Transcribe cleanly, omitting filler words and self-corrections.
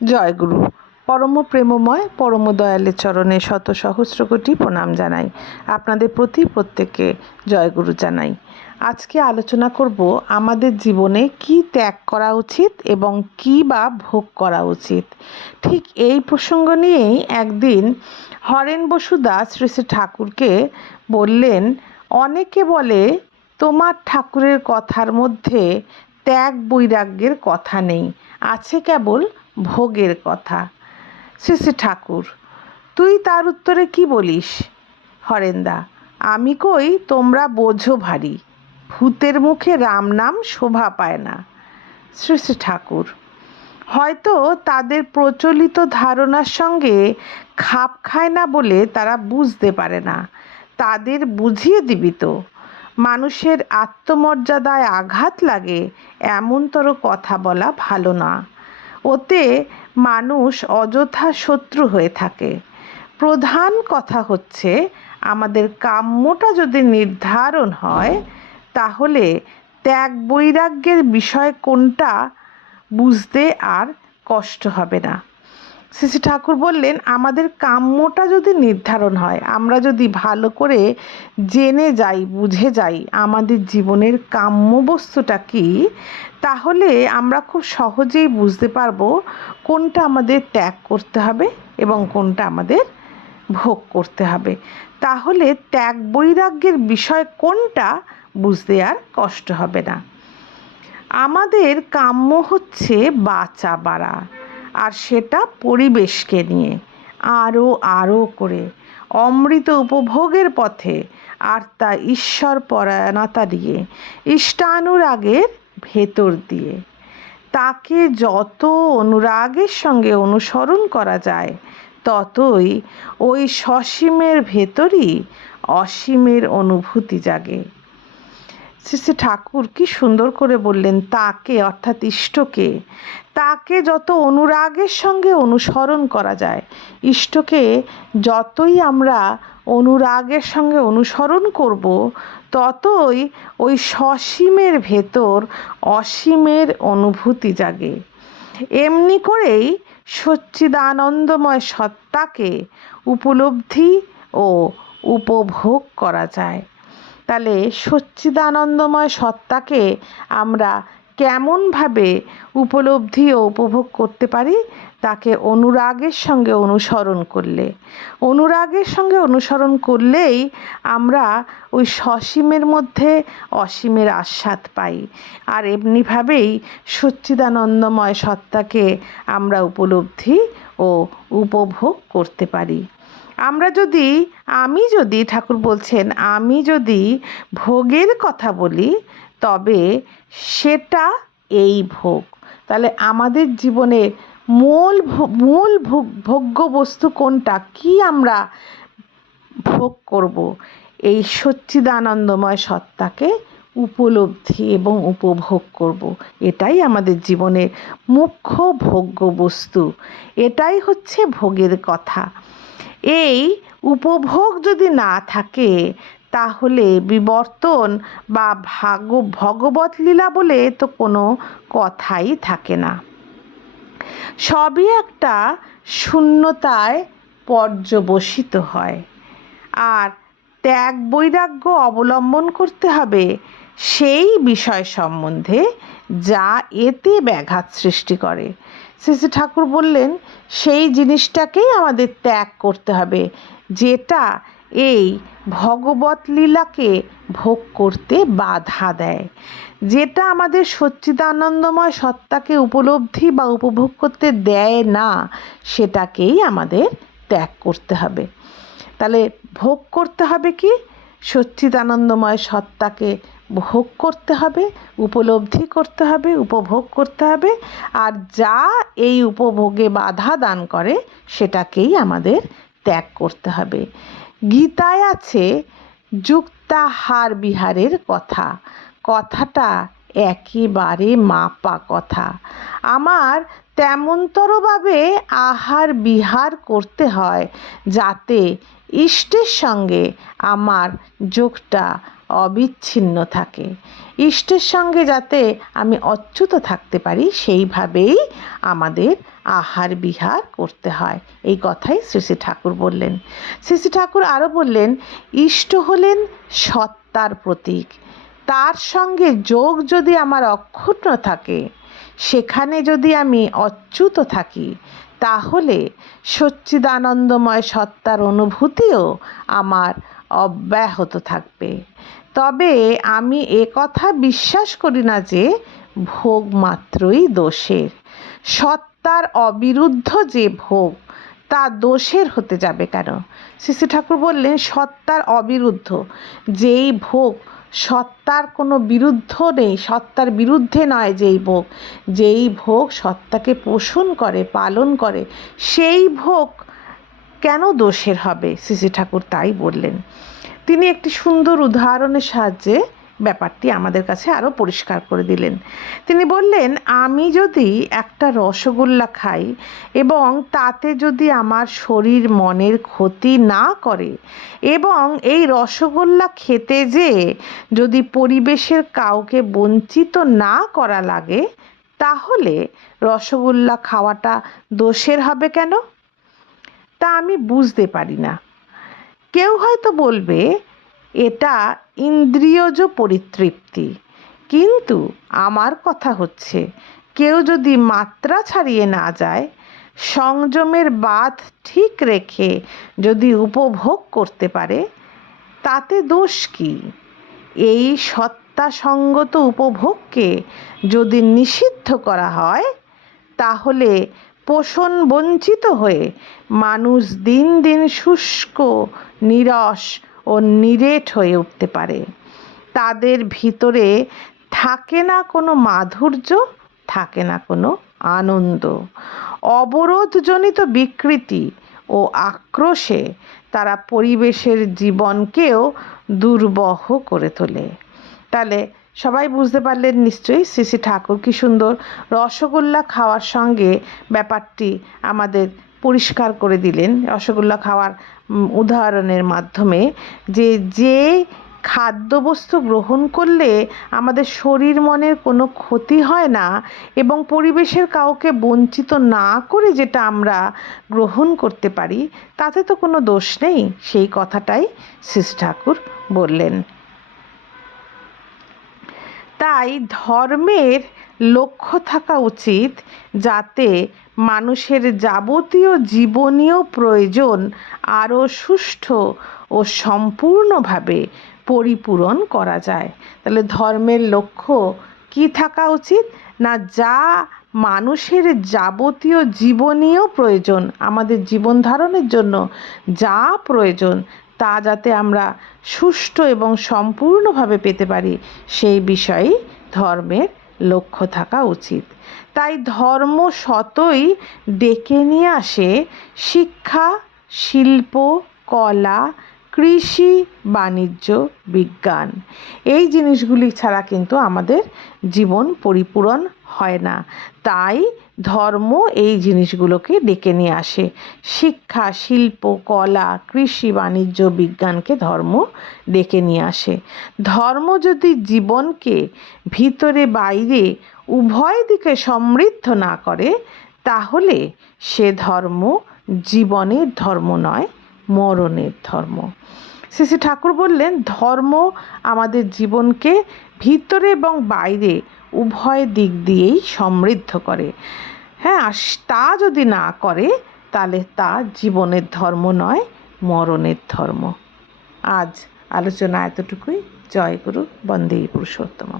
জয়গুরু। পরম প্রেমময় পরম দয়ালের চরণে শত সহস্র কোটি প্রণাম জানাই। আপনাদের প্রতি প্রত্যেককে জয়গুরু জানাই। আজকে আলোচনা করব আমাদের জীবনে কি ত্যাগ করা উচিত এবং কি বা ভোগ করা উচিত। ঠিক এই প্রসঙ্গ নিয়েই একদিন হরেন বসু দাস শ্রী শ্রী ঠাকুরকে বললেন, অনেকে বলে তোমার ঠাকুরের কথার মধ্যে ত্যাগ বৈরাগ্যের কথা নেই, আছে কেবল ভোগের কথা। শ্রী শ্রী ঠাকুর, তুই তার উত্তরে কি বলিস? হরেন্দা, আমি কই তোমরা বোঝো ভারী, ভূতের মুখে রাম নাম শোভা পায় না। শ্রী শ্রী ঠাকুর, হয়তো তাদের প্রচলিত ধারণার সঙ্গে খাপ খায় না বলে তারা বুঝতে পারে না। তাদের বুঝিয়ে দিবি তো। মানুষের আত্মমর্যাদায় আঘাত লাগে এমনতর কথা বলা ভালো না। ওতে মানুষ অযথা শত্রু হয়ে থাকে। প্রধান কথা হচ্ছে, আমাদের কাম্যটা যদি নির্ধারণ হয় তাহলে ত্যাগ বৈরাগ্যের বিষয় কোনটা বুঝতে আর কষ্ট হবে না। শ্রী শ্রী ঠাকুর বললেন, আমাদের কাম্যটা যদি নির্ধারণ হয়, আমরা যদি ভালো করে জেনে যাই, বুঝে যাই আমাদের জীবনের কাম্য বস্তুটা কী, তাহলে আমরা খুব সহজেই বুঝতে পারবো কোনটা আমাদের ত্যাগ করতে হবে এবং কোনটা আমাদের ভোগ করতে হবে। তাহলে ত্যাগ বৈরাগ্যের বিষয় কোনটা বুঝতে আর কষ্ট হবে না। আমাদের কাম্য হচ্ছে বাঁচা বাড়া, আর সেটা পরিবেশকে নিয়ে আরও আরও করে অমৃত উপভোগের পথে, আর তা ঈশ্বর পরায়ণতা দিয়ে, ইষ্টানুরাগের ভেতর দিয়ে। তাকে যত অনুরাগের সঙ্গে অনুসরণ করা যায় ততই ওই সসীমের ভেতরই অসীমের অনুভূতি জাগে। শ্রী শ্রী ঠাকুর কি সুন্দর করে বললেন, তাকে অর্থাৎ ইষ্টকে, তাকে যত অনুরাগের সঙ্গে অনুসরণ করা যায়, ইষ্টকে যতই আমরা অনুরাগের সঙ্গে অনুসরণ করব, ততই ওই সসীমের ভেতর অসীমের অনুভূতি জাগে। এমনি করেই সচ্চিদানন্দময় সত্তাকে উপলব্ধি ও উপভোগ করা যায়। তাহলে সচ্চিদানন্দময় সত্তাকে আমরা কেমনভাবে উপলব্ধি ও উপভোগ করতে পারি? তাকে অনুরাগের সঙ্গে অনুসরণ করলে, অনুরাগের সঙ্গে অনুসরণ করলেই আমরা ওই সসীমের মধ্যে অসীমের আস্বাদ পাই। আর এমনিভাবেই সচ্চিদানন্দময় সত্তাকে আমরা উপলব্ধি ও উপভোগ করতে পারি। আমি যদি ঠাকুর বলছেন, আমি যদি ভোগের কথা বলি, তবে সেটা এই ভোগ। তাহলে আমাদের জীবনের মূল ভোগ্য বস্তু কোনটা, কি আমরা ভোগ করব? এই সচ্চিদানন্দময় সত্তাকে উপলব্ধি এবং উপভোগ করব। এটাই আমাদের জীবনের মুখ্য ভোগ্য বস্তু, এটাই হচ্ছে ভোগের কথা। এই উপভোগ যদি না থাকে, তাহলে বিবর্তন বা ভগবত লীলা বলে তো কোনো কথাই থাকে না। সবই একটা শূন্যতায় পর্যবসিত হয়। আর ত্যাগ বৈরাগ্য অবলম্বন করতে হবে সেই বিষয় সম্বন্ধে যা এতে ব্যাঘাত সৃষ্টি করে। শ্রী শ্রী ঠাকুর বললেন, সেই জিনিসটাকেই আমাদের ত্যাগ করতে হবে যেটা এই ভগবত লীলাকে ভোগ করতে বাধা দেয়, যেটা আমাদের সচ্চিদানন্দময় সত্তাকে উপলব্ধি বা উপভোগ করতে দেয় না, সেটাকেই আমাদের ত্যাগ করতে হবে। তাহলে ভোগ করতে হবে কি? সচ্চিদানন্দময় সত্তাকে ভোগ করতে হবে, উপলব্ধি করতে হবে, উপভোগ করতে হবে। আর যা এই উপভোগে বাধা দান করে সেটাকেই আমাদের ত্যাগ করতে হবে। গীতায় আছে যুক্তাহার বিহারের কথা, কথাটা একেবারে মাপা কথা। আমার তেমনতরভাবে আহার বিহার করতে হয় যাতে ইষ্টের সঙ্গে আমার যোগটা অবিচ্ছিন্ন থাকে। ইষ্টের সঙ্গে যাতে আমি অচ্যুত থাকতে পারি সেইভাবেই আমাদের আহার বিহার করতে হয়, এই কথাই শ্রী শ্রী ঠাকুর বললেন। শ্রী শ্রী ঠাকুর আরও বললেন, ইষ্ট হলেন সত্তার প্রতীক। তার সঙ্গে যোগ যদি আমার অক্ষুণ্ণ থাকে, সেখানে যদি আমি অচ্যুত থাকি, তাহলে সচ্চিদানন্দময় সত্তার অনুভূতিও আমার অব্যাহত থাকবে। তবে আমি একথা বিশ্বাস করি না যে ভোগ মাত্রই দোষের। সত্তার অবিরুদ্ধ যে ভোগ, তা দোষের হতে যাবে কেন? শ্রী শ্রী ঠাকুর বললেন, সত্তার অবিরুদ্ধ যেই ভোগ, সত্তার কোনো বিরুদ্ধ নেই, সত্তার বিরুদ্ধে নয় যেই ভোগ সত্তাকে পোষণ করে, পালন করে, সেই ভোগ কেন দোষের হবে? শ্রী শ্রী ঠাকুর তাই বললেন। তিনি একটি সুন্দর উদাহরণের সাহায্যে ব্যাপারটি আমাদের কাছে আরও পরিষ্কার করে দিলেন। তিনি বললেন, আমি যদি একটা রসগোল্লা খাই এবং তাতে যদি আমার শরীর মনের ক্ষতি না করে, এবং এই রসগোল্লা খেতে যেয়ে যদি পরিবেশের কাউকে বঞ্চিত না করা লাগে, তাহলে রসগোল্লা খাওয়াটা দোষের হবে কেন? তা আমি বুঝতে পারি না। কেউ হয়তো বলবে এটা ইন্দ্রিয়জ পরিতৃপ্তি, কিন্তু আমার কথা হচ্ছে, কেউ যদি মাত্রা ছাড়িয়ে না যায়, সংযমের বাঁধ ঠিক রেখে যদি উপভোগ করতে পারে, তাতে দোষ কি? এই সত্তাসঙ্গত উপভোগকে যদি নিষিদ্ধ করা হয়, তাহলে পোষণ বঞ্চিত হয়ে মানুষ দিন দিন শুষ্ক, নীরস ও নিরেট হয়ে উঠতে পারে। তাদের ভিতরে থাকে না কোনো মাধুর্য, থাকে না কোনো আনন্দ। অবরোধজনিত বিকৃতি ও আক্রোশে তারা পরিবেশের জীবনকেও দুর্বহ করে তোলে। তাহলে সবাই বুঝতে পারলেন নিশ্চয়ই শ্রী শ্রী ঠাকুর কি সুন্দর রসগোল্লা খাওয়ার সঙ্গে ব্যাপারটি আমাদের পরিষ্কার করে দিলেন, রসগোল্লা খাওয়ার উদাহরণের মাধ্যমে, যে খাদ্যবস্তু গ্রহণ করলে আমাদের শরীর মনের কোনো ক্ষতি হয় না এবং পরিবেশের কাউকে বঞ্চিত না করে যেটা আমরা গ্রহণ করতে পারি, তাতে তো কোনো দোষ নেই, সেই কথাটাই শ্রী ঠাকুর বললেন। তাই ধর্মের লক্ষ্য থাকা উচিত যাতে মানুষের যাবতীয় জীবনীয় প্রয়োজন আরও সুষ্ঠু ও সম্পূর্ণভাবে পরিপূরণ করা যায়। তাহলে ধর্মের লক্ষ্য কি থাকা উচিত না, যা মানুষের যাবতীয় জীবনীয় প্রয়োজন, আমাদের জীবন ধারণের জন্য যা প্রয়োজন, তা যাতে আমরা সুষ্ঠু এবং সম্পূর্ণভাবে পেতে পারি, সেই বিষয়েই ধর্মের লক্ষ্য থাকা উচিত। তাই ধর্ম সতই ডেকে নিয়ে আসে শিক্ষা, শিল্প, কলা, কৃষি, বাণিজ্য, বিজ্ঞান। এই জিনিসগুলি ছাড়া কিন্তু আমাদের জীবন পরিপূরণ হয় না। তাই ধর্ম এই জিনিসগুলোকে ডেকে নিয়ে আসে। শিক্ষা, শিল্প, কলা, কৃষি, বাণিজ্য, বিজ্ঞানকে ধর্ম ডেকে নিয়ে আসে। ধর্ম যদি জীবনকে ভিতরে বাইরে উভয় দিকে সমৃদ্ধ না করে, তাহলে সে ধর্ম জীবনের ধর্ম নয়, মরণের ধর্ম। শ্রী শ্রী ঠাকুর বললেন, ধর্ম আমাদের জীবনকে ভিতরে এবং বাইরে উভয় দিক দিয়েই সমৃদ্ধ করে। হ্যাঁ, আর তা যদি না করে, তাহলে তা জীবনের ধর্ম নয়, মরণের ধর্ম। আজ আলোচনা এতটুকুই। জয় গুরু। বন্দে পুরুষোত্তম।